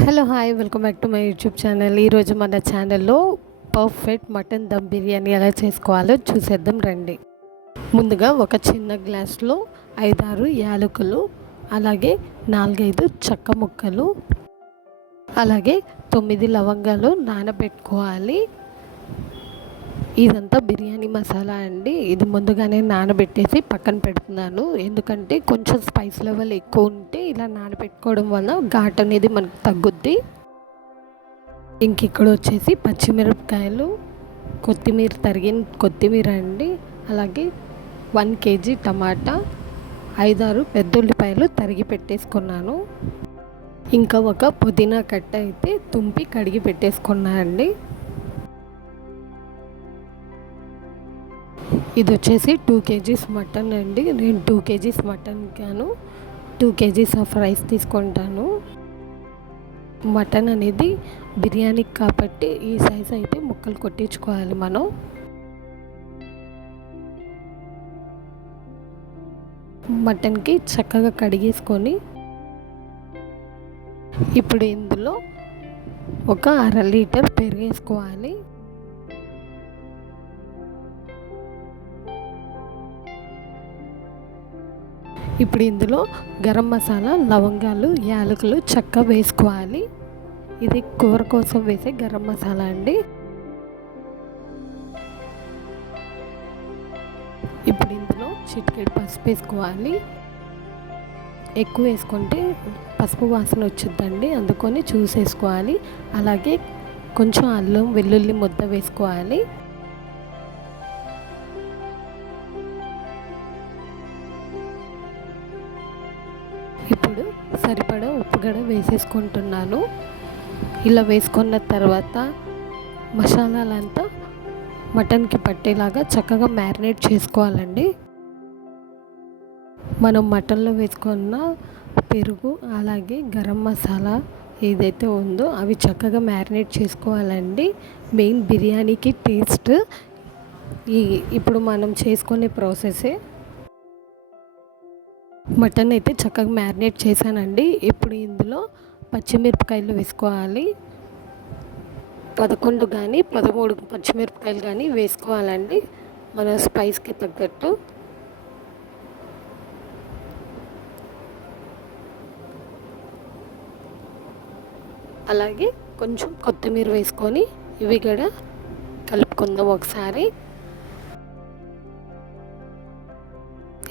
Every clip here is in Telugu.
Hello hi welcome back to my YouTube channel. ఈరోజు మన ఛానల్లో పర్ఫెక్ట్ మటన్ దమ్ బిర్యానీ ఎలా చేసుకోవాలో చూసేద్దాం రండి. ముందుగా ఒక చిన్న గ్లాస్లో 5-6 యాలకులు, అలాగే 4-5 చెక్క ముక్కలు, అలాగే 9 లవంగాలు నానబెట్టుకోవాలి. ఇదంతా బిర్యానీ మసాలా అండి. ఇది ముందుగానే నానబెట్టేసి పక్కన పెడుతున్నాను, ఎందుకంటే కొంచెం స్పైస్ లెవెల్ ఎక్కువ ఉంటే ఇలా నానబెట్టుకోవడం వల్ల ఘాట్ అనేది మనకు తగ్గుద్ది. ఇంక ఇక్కడ వచ్చేసి పచ్చిమిరపకాయలు, కొత్తిమీర, తరిగిన కొత్తిమీర అండి, అలాగే 1 kg టమాటా, 5-6 పెద్ద ఉల్లిపాయలు తరిగి పెట్టేసుకున్నాను. ఇంకా ఒక పుదీనా కట్ట అయితే తుంపి కడిగి పెట్టేసుకున్నా అండి. ఇది వచ్చేసి 2 kgs మటన్ అండి. నేను 2 kgs మటన్ కాను 2 kgs ఆఫ్ రైస్ తీసుకుంటాను. మటన్ అనేది బిర్యానీకి కాబట్టి ఈ సైజ్ అయితే ముక్కలు కొట్టించుకోవాలి మనం. మటన్కి చక్కగా కడిగేసుకొని ఇప్పుడు ఇందులో ఒక 1/2 లీటర్ పెరుగు వేసుకోవాలి. ఇప్పుడు ఇందులో గరం మసాలా, లవంగాలు, యాలకులు, చెక్క వేసుకోవాలి. ఇది కూర కోసం వేసే గరం మసాలా అండి. ఇప్పుడు ఇందులో చిటికెడు పసుపు వేసుకోవాలి. ఎక్కువ వేసుకుంటే పసుపు వాసన వచ్చిందండి, అందుకని చూసేసుకోవాలి. అలాగే కొంచెం అల్లం వెల్లుల్లి ముద్ద వేసుకోవాలి. ఇప్పుడు సరిపడా ఉప్పు కూడా వేసేసుకుంటున్నాను. ఇలా వేసుకున్న తర్వాత మసాలాలంతా మటన్కి పట్టేలాగా చక్కగా మ్యారినేట్ చేసుకోవాలండి. మనం మటన్లో వేసుకున్న పెరుగు అలాగే గరం మసాలా ఏదైతే ఉందో అవి చక్కగా మ్యారినేట్ చేసుకోవాలండి. మెయిన్ బిర్యానీకి టేస్ట్ ఇప్పుడు మనం చేసుకునే ప్రాసెసే. మటన్ అయితే చక్కగా మ్యారినేట్ చేశానండి. ఇప్పుడు ఇందులో పచ్చిమిరపకాయలు వేసుకోవాలి. 11 కానీ 13 పచ్చిమిరపకాయలు కానీ వేసుకోవాలండి, మన స్పైస్కి తగ్గట్టు. అలాగే కొంచెం కొత్తిమీర వేసుకొని ఇవి కూడా కలుపుకుందాం ఒకసారి.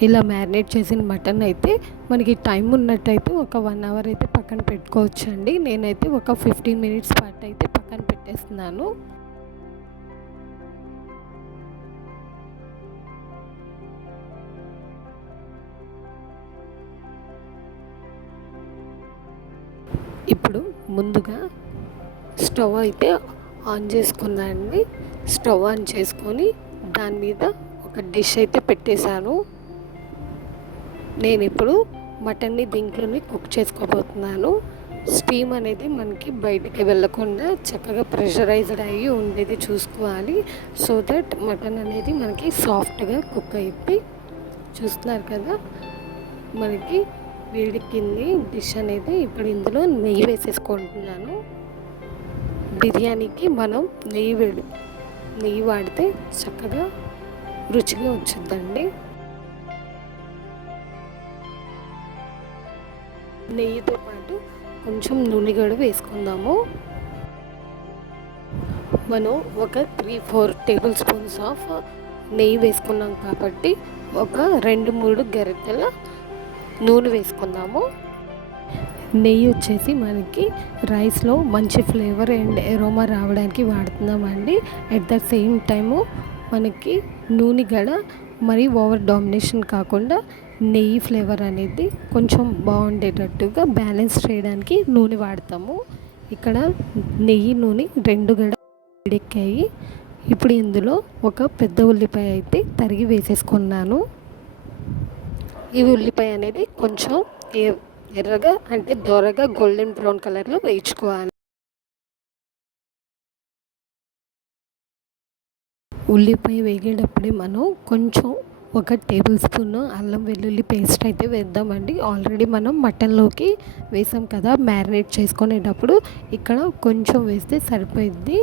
ఇలా మ్యారినేట్ చేసిన మటన్ అయితే మనకి టైం ఉన్నట్టయితే ఒక 1 అవర్ అయితే పక్కన పెట్టుకోవచ్చు అండి. నేనైతే ఒక 15 మినిట్స్ పాటు అయితే పక్కన పెట్టేస్తున్నాను. ఇప్పుడు ముందుగా స్టవ్ అయితే ఆన్ చేసుకున్నా అండి. స్టవ్ ఆన్ చేసుకొని దాని మీద ఒక డిష్ అయితే పెట్టేశాను. నేను ఇప్పుడు మటన్ని దీంట్లోనే కుక్ చేసుకోబోతున్నాను. స్టీమ్ అనేది మనకి బయటికి వెళ్ళకుండా చక్కగా ప్రెషరైజ్డ్ అయ్యి ఉండేది చూసుకోవాలి, సో దట్ మటన్ అనేది మనకి సాఫ్ట్గా కుక్ అయిపోయి. చూస్తున్నారు కదా మనకి వేడికింది డిష్ అనేది. ఇప్పుడు ఇందులో నెయ్యి వేసేసుకుంటున్నాను. బిర్యానీకి మనం నెయ్యి వాడితే చక్కగా రుచిగా వచ్చిందండి. నెయ్యితో పాటు కొంచెం నూనె కూడా వేసుకుందాము. మనం ఒక 3-4 టేబుల్ స్పూన్స్ ఆఫ్ నెయ్యి వేసుకున్నాం కాబట్టి ఒక 2-3 గరిటెల నూనె వేసుకుందాము. నెయ్యి వచ్చేసి మనకి రైస్లో మంచి ఫ్లేవర్ అండ్ ఎరోమా రావడానికి వాడుతున్నామండి. అట్ ద సేమ్ టైము మనకి నూనె కూడా మరి ఓవర్ డామినేషన్ కాకుండా నెయ్యి ఫ్లేవర్ అనేది కొంచెం బాగుండేటట్టుగా బ్యాలెన్స్ చేయడానికి నూనె వాడతాము. ఇక్కడ నెయ్యి నూనె 2 కూడా వేడెక్కాయి. ఇప్పుడు ఇందులో ఒక పెద్ద ఉల్లిపాయ అయితే తరిగి వేసేసుకున్నాను. ఈ ఉల్లిపాయ అనేది కొంచెం ఎర్రగా అంటే దోరగా గోల్డెన్ బ్రౌన్ కలర్లో వేయించుకోవాలి. ఉల్లిపాయ వేగేటప్పుడే మనం కొంచెం ఒక టేబుల్ స్పూన్ అల్లం వెల్లుల్లి పేస్ట్ అయితే వేద్దామండి. ఆల్రెడీ మనం మటన్లోకి వేసాం కదా మ్యారినేట్ చేసుకునేటప్పుడు, ఇక్కడ కొంచెం వేస్తే సరిపోయిద్ది.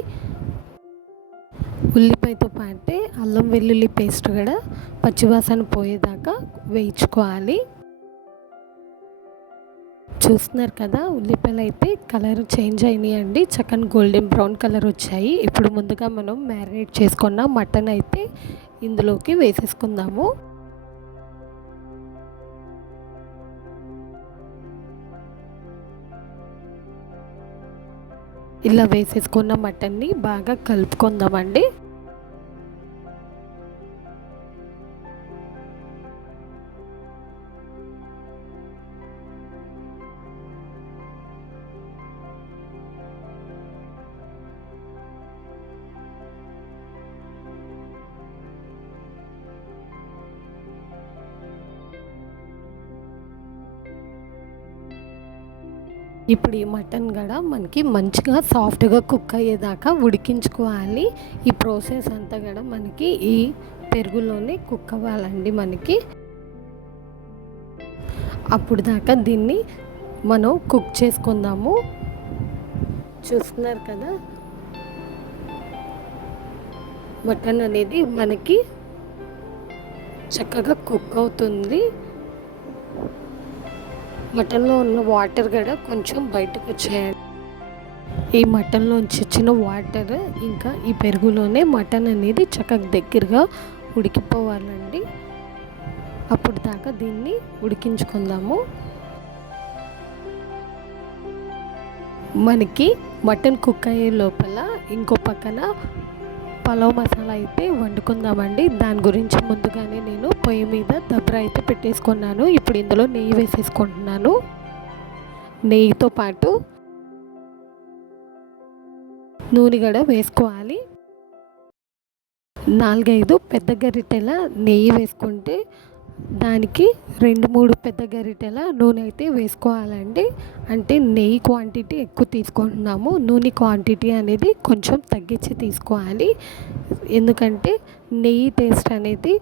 ఉల్లిపాయతో పాటే అల్లం వెల్లుల్లి పేస్ట్ కూడా పచ్చివాసన పోయేదాకా వేయించుకోవాలి. చూస్తున్నారు కదా, ఉల్లిపాయలు అయితే కలర్ చేంజ్ అయినాయండి, చక్కని గోల్డెన్ బ్రౌన్ కలర్ వచ్చాయి. ఇప్పుడు ముందుగా మనం మ్యారినేట్ చేసుకున్న మటన్ అయితే ఇందులోకి వేసేసుకుందాము. ఇలా వేసేసుకున్న మటన్ని బాగా కలుపుకుందామండి. ఇప్పుడు ఈ మటన్ కూడా మనకి మంచిగా సాఫ్ట్గా కుక్ అయ్యేదాకా ఉడికించుకోవాలి. ఈ ప్రాసెస్ అంతా కూడా మనకి ఈ పెరుగులోనే కుక్ అవ్వాలండి. మనకి అప్పుడు దాకా దీన్ని మనం కుక్ చేసుకుందాము. చూస్తున్నారు కదా, మటన్ అనేది మనకి చక్కగా కుక్ అవుతుంది. మటన్లో ఉన్న వాటర్ కూడా కొంచెం బయటకు వచ్చేయండి. ఈ మటన్లోంచి వచ్చిన వాటర్ ఇంకా ఈ పెరుగులోనే మటన్ అనేది చక్కగా దగ్గరగా ఉడికిపోవాలండి. అప్పుడు దాకా దీన్ని ఉడికించుకుందాము. మనకి మటన్ కుక్ అయ్యే లోపల ఇంకో పక్కన పలావ్ మసాలా అయితే వండుకుందామండి. దాని గురించి ముందుగానే నేను పొయ్యి మీద దబ్బర అయితే పెట్టేసుకున్నాను. ఇప్పుడు ఇందులో నెయ్యి వేసేసుకుంటున్నాను. నెయ్యితో పాటు నూనె కూడా వేసుకోవాలి. 4-5 పెద్ద గరిటెల నెయ్యి వేసుకుంటే దానికి 2-3 పెద్ద గరిటెల నూనె అయితే వేసుకోవాలండి. అంటే నెయ్యి క్వాంటిటీ ఎక్కువ తీసుకుంటున్నాము, నూనె క్వాంటిటీ అనేది కొంచెం తగ్గించి తీసుకోవాలి. ఎందుకంటే నెయ్యి టేస్ట్ అనేది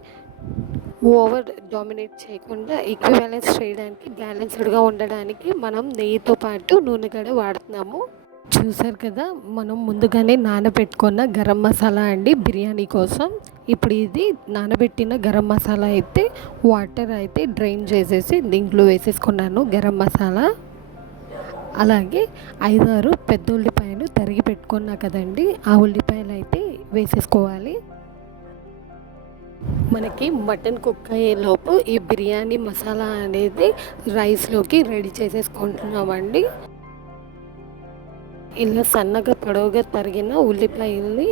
ఓవర్ డామినేట్ చేయకుండా ఈక్వివాలెన్స్ చేయడానికి, బ్యాలెన్స్డ్గా ఉండడానికి మనం నెయ్యితో పాటు నూనె కూడా వాడుతున్నాము. చూసారు కదా, మనం ముందుగానే నానబెట్టుకున్న గరం మసాలా అండి బిర్యానీ కోసం. ఇప్పుడు ఇది నానబెట్టిన గరం మసాలా అయితే వాటర్ అయితే డ్రైన్ చేసేసి దీంట్లో వేసేసుకున్నాను గరం మసాలా. అలాగే 5-6 పెద్ద ఉల్లిపాయలు తరిగి పెట్టుకున్నా కదండి, ఆ ఉల్లిపాయలు అయితే వేసేసుకోవాలి. మనకి మటన్ కుక్ అయ్యేలోపు ఈ బిర్యానీ మసాలా అనేది రైస్లోకి రెడీ చేసేసుకుంటున్నామండి. ఇలా సన్నగా పొడవుగా తరిగిన ఉల్లిపాయల్ని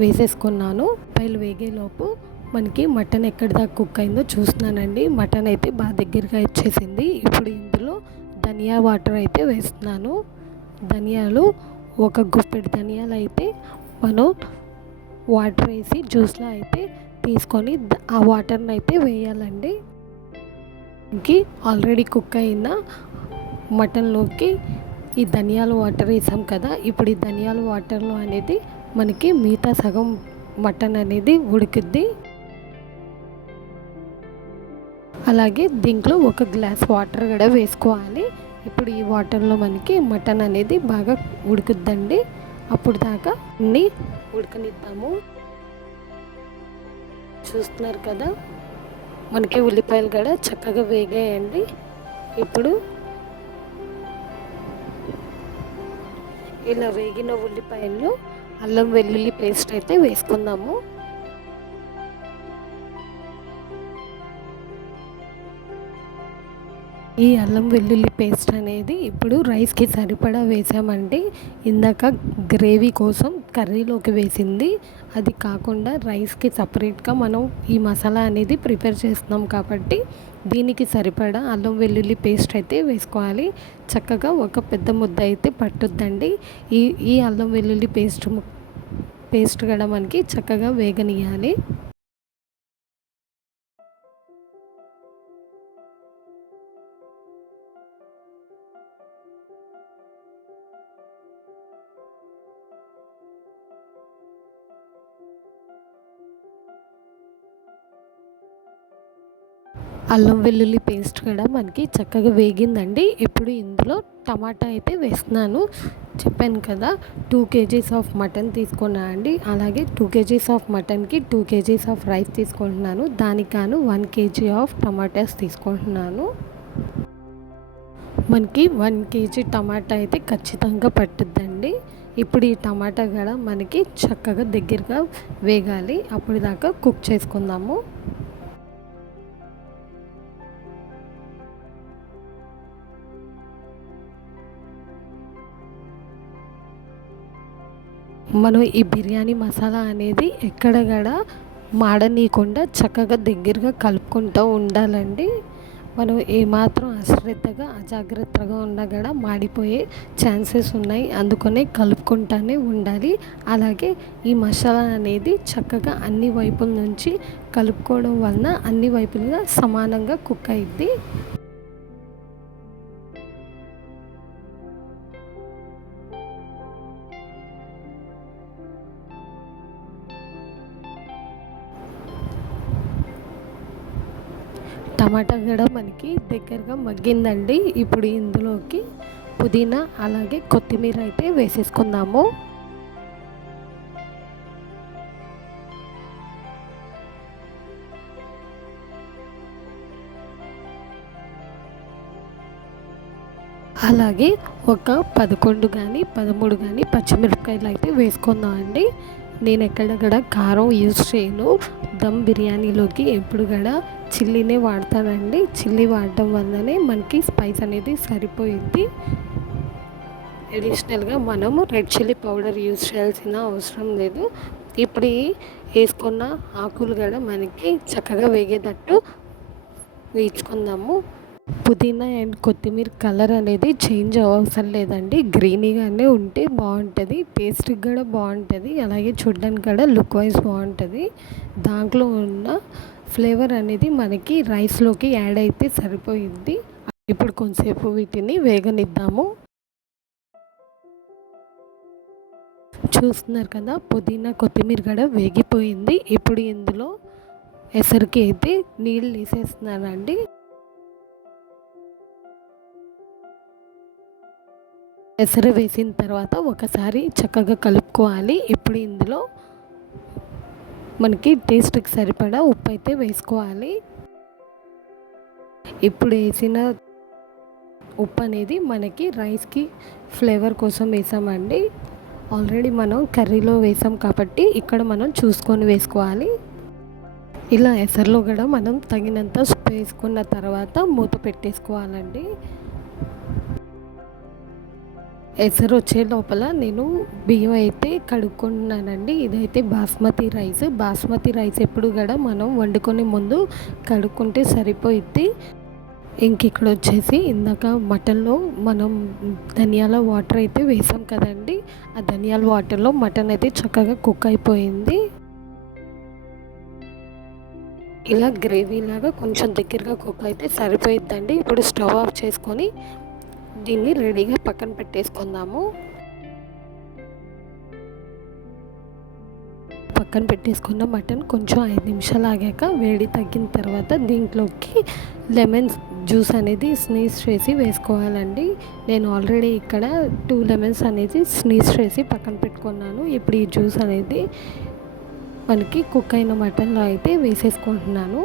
వేసేసుకున్నాను. ఉల్లిపాయలు వేగేలోపు మనకి మటన్ ఎక్కడి దాకా కుక్ అయిందో చూస్తున్నానండి. మటన్ అయితే బాగా దగ్గరగా వచ్చేసింది. ఇప్పుడు ఇందులో ధనియా వాటర్ అయితే వేస్తున్నాను. ధనియాలు ఒక గుప్పెడు ధనియాలు అయితే మనం వాటర్ వేసి జ్యూస్లో అయితే తీసుకొని ఆ వాటర్ని అయితే వేయాలండి. ఇంకి ఆల్రెడీ కుక్ అయిన మటన్లోకి ఈ ధనియాల వాటర్ వేసాం కదా, ఇప్పుడు ఈ ధనియాల వాటర్లో అనేది మనకి మిగతా సగం మటన్ అనేది ఉడికిద్ది. అలాగే దీంట్లో 1 గ్లాస్ వాటర్ కూడా వేసుకోవాలి. ఇప్పుడు ఈ వాటర్లో మనకి మటన్ అనేది బాగా ఉడుకుద్దండి. అప్పుడు దాకా అన్నీ ఉడకనిద్దాము. చూస్తున్నారు కదా, మనకి ఉల్లిపాయలు కూడా చక్కగా వేగాయండి. ఇప్పుడు ఇలా వేగిన ఉల్లిపాయలు అల్లం వెల్లుల్లి పేస్ట్ అయితే వేసుకుందాము. ఈ అల్లం వెల్లుల్లి పేస్ట్ అనేది ఇప్పుడు రైస్కి సరిపడా వేసామండి. ఇందాక గ్రేవీ కోసం కర్రీలోకి వేసింది, అది కాకుండా రైస్కి సపరేట్గా మనం ఈ మసాలా అనేది ప్రిపేర్ చేస్తున్నాం కాబట్టి దీనికి సరిపడా అల్లం వెల్లుల్లి పేస్ట్ అయితే వేసుకోవాలి. చక్కగా ఒక పెద్ద ముద్ద అయితే పట్టుద్దండి. ఈ అల్లం వెల్లుల్లి పేస్ట్ కూడా మనకి చక్కగా వేగనియాలి. అల్లం వెల్లుల్లి పేస్ట్ కూడా మనకి చక్కగా వేగిందండి. ఇప్పుడు ఇందులో టమాటా అయితే వేస్తున్నాను. చెప్పాను కదా 2 కేజీస్ ఆఫ్ మటన్ తీసుకున్నా అండి. అలాగే 2 కేజీస్ ఆఫ్ మటన్కి 2 కేజీస్ ఆఫ్ రైస్ తీసుకుంటున్నాను. దానికి గాను 1 కేజీ ఆఫ్ టమాటాస్ తీసుకుంటున్నాను. మనకి 1 కేజీ టమాటా అయితే ఖచ్చితంగా పట్టుద్దండి. ఇప్పుడు ఈ టమాటా కూడా మనకి చక్కగా దగ్గరగా వేగాలి. అప్పుడు దాకా కుక్ చేసుకుందాము. మనం ఈ బిర్యానీ మసాలా అనేది ఎక్కడ కూడా మాడనీయకుండా చక్కగా దగ్గరగా కలుపుకుంటూ ఉండాలండి. మనం ఏమాత్రం అశ్రద్ధగా అజాగ్రత్తగా ఉన్నా కూడా మాడిపోయే ఛాన్సెస్ ఉన్నాయి. అందుకనే కలుపుకుంటూనే ఉండాలి. అలాగే ఈ మసాలా అనేది చక్కగా అన్ని వైపుల నుంచి కలుపుకోవడం వలన అన్ని వైపులుగా సమానంగా కుక్ అయ్యిద్ది. టమాటా కూడా మనకి దగ్గరగా మగ్గిందండి. ఇప్పుడు ఇందులోకి పుదీనా అలాగే కొత్తిమీర అయితే వేసేసుకుందాము. అలాగే ఒక 11 కానీ 13 కానీ పచ్చిమిరపకాయలు అయితే వేసుకుందాం అండి. నేను ఎక్కడ కూడా కారం యూజ్ చేయను. దమ్ బిర్యానీలోకి ఎప్పుడు కూడా చిల్లీనే వాడతానండి. చిల్లీ వాడటం వల్లనే మనకి స్పైస్ అనేది సరిపోయింది. అడిషనల్గా మనము రెడ్ చిల్లీ పౌడర్ యూజ్ చేయాల్సిన అవసరం లేదు. ఇప్పుడు వేసుకున్న ఆకులు కూడా మనకి చక్కగా వేగేటట్టు వేయించుకుందాము. పుదీనా అండ్ కొత్తిమీర కలర్ అనేది చేంజ్ అవసరం లేదండి. గ్రీనీగానే ఉంటే బాగుంటుంది. టేస్ట్కి కూడా బాగుంటుంది. అలాగే చూడడానికి కూడా లుక్ వైజ్ బాగుంటుంది. దాంట్లో ఉన్న ఫ్లేవర్ అనేది మనకి రైస్లోకి యాడ్ అయితే సరిపోయింది. ఇప్పుడు కొంచెంసేపు వీటిని వేగనిద్దాము. చూస్తున్నారు కదా పుదీనా కొత్తిమీర కూడా వేగిపోయింది. ఇప్పుడు ఇందులో ఎసరికి అయితే నీళ్ళు వేసేస్తున్నానండి. ఎసరు వేసిన తర్వాత ఒకసారి చక్కగా కలుపుకోవాలి. ఇప్పుడు ఇందులో మనకి టేస్ట్కి సరిపడా ఉప్పు అయితే వేసుకోవాలి. ఇప్పుడు వేసిన ఉప్పు అనేది మనకి రైస్కి ఫ్లేవర్ కోసం వేసామండి. ఆల్రెడీ మనం కర్రీలో వేసాం కాబట్టి ఇక్కడ మనం చూసుకొని వేసుకోవాలి. ఇలా ఎసరులో కూడా మనం తగినంత ఉప్పు వేసుకున్న తర్వాత మూత పెట్టేసుకోవాలండి. ఎసరు వచ్చే లోపల నేను బియ్యం అయితే కడుక్కుంటున్నానండి. ఇదైతే బాస్మతి రైస్ ఎప్పుడు కూడా మనం వండుకొని ముందు కడుక్కుంటే సరిపోయిద్ది. ఇంక ఇక్కడ వచ్చేసి ఇందాక మటన్లో మనం ధనియాల వాటర్ అయితే వేసాం కదండి. ఆ ధనియాల వాటర్లో మటన్ అయితే చక్కగా కుక్ అయిపోయింది. ఇలా గ్రేవీ లాగా కొంచెం దగ్గరగా కుక్ అయితే సరిపోయిద్దండి. ఇప్పుడు స్టవ్ ఆఫ్ చేసుకొని దీన్ని రెడీగా పక్కన పెట్టేసుకుందాము. పక్కన పెట్టేసుకున్న మటన్ కొంచెం 5 నిమిషాలు ఆగాక వేడి తగ్గిన తర్వాత దీంట్లోకి లెమన్ జ్యూస్ అనేది స్నీజ్ చేసి వేసుకోవాలండి. నేను ఆల్రెడీ ఇక్కడ 2 లెమన్స్ అనేది స్నీజ్ చేసి పక్కన పెట్టుకున్నాను. ఇప్పుడు ఈ జ్యూస్ అనేది మనకి కుక్ అయిన మటన్లో అయితే వేసేసుకుంటున్నాను.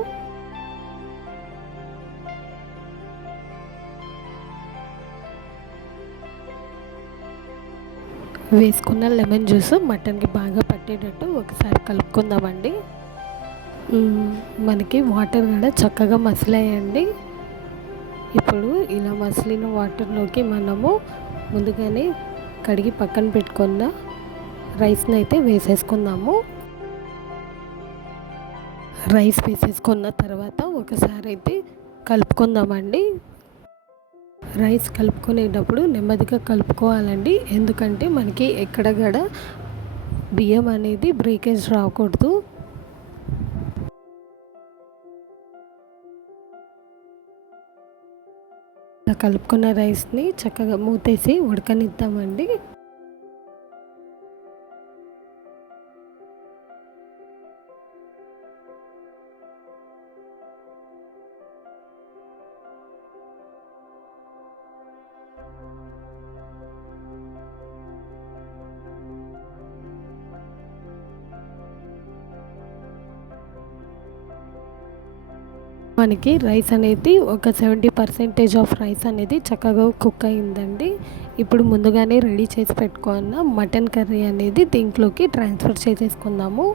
వేసుకున్న లెమన్ జ్యూస్ మటన్కి బాగా పట్టేటట్టు ఒకసారి కలుపుకుందామండి. మనకి వాటర్ కూడా చక్కగా మసిలాయండి. ఇప్పుడు ఇలా మసిలిన వాటర్లోకి మనము ముందుగానే కడిగి పక్కన పెట్టుకున్న రైస్ని అయితే వేసేసుకుందాము. రైస్ వేసేసుకున్న తర్వాత ఒకసారి అయితే కలుపుకుందామండి. రైస్ కలుపుకునేటప్పుడు నెమ్మదిగా కలుపుకోవాలండి. ఎందుకంటే మనకి ఎక్కడ కూడా బియ్యం అనేది బ్రేకేజ్ రాకూడదు. ఇలా కలుపుకున్న రైస్ని చక్కగా మూతేసి ఉడకనిద్దామండి. మనకి రైస్ అనేది ఒక 70% ఆఫ్ రైస్ అనేది చక్కగా కుక్ అయిందండి. ఇప్పుడు ముందుగానే రెడీ చేసి పెట్టుకున్న మటన్ కర్రీ అనేది దీంట్లోకి ట్రాన్స్ఫర్ చేసేసుకుందాము.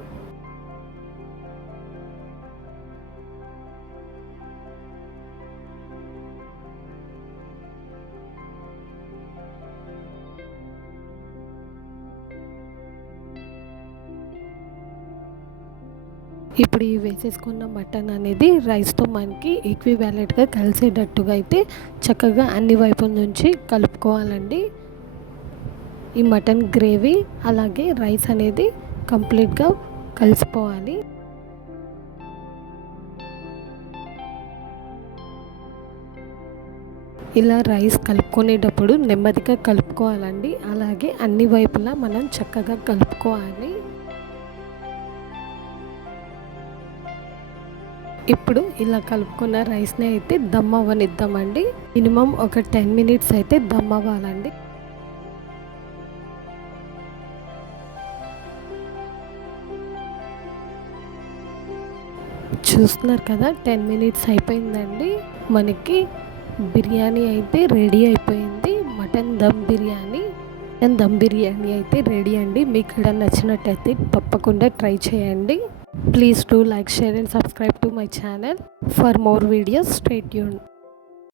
ఇప్పుడు ఈ వేసేసుకున్న మటన్ అనేది రైస్తో మనకి ఈక్వివాలెంట్గా కలిసేటట్టుగా అయితే చక్కగా అన్ని వైపుల నుంచి కలుపుకోవాలండి. ఈ మటన్ గ్రేవీ అలాగే రైస్ అనేది కంప్లీట్గా కలిసిపోవాలి. ఇలా రైస్ కలుపుకునేటప్పుడు నెమ్మదిగా కలుపుకోవాలండి. అలాగే అన్ని వైపులా మనం చక్కగా కలుపుకోవాలి. ఇప్పుడు ఇలా కలుపుకున్న రైస్ని అయితే దమ్ అవ్వనిద్దామండి. మినిమం ఒక 10 మినిట్స్ అయితే దమ్ అవ్వాలండి. చూస్తున్నారు కదా 10 మినిట్స్ అయిపోయిందండి. మనకి బిర్యానీ అయితే రెడీ అయిపోయింది. మటన్ దమ్ బిర్యానీ అయితే రెడీ అండి. మీకు ఇక్కడ నచ్చినట్టయితే తప్పకుండా ట్రై చేయండి. Please do like, share and subscribe to my channel for more videos. Stay tuned.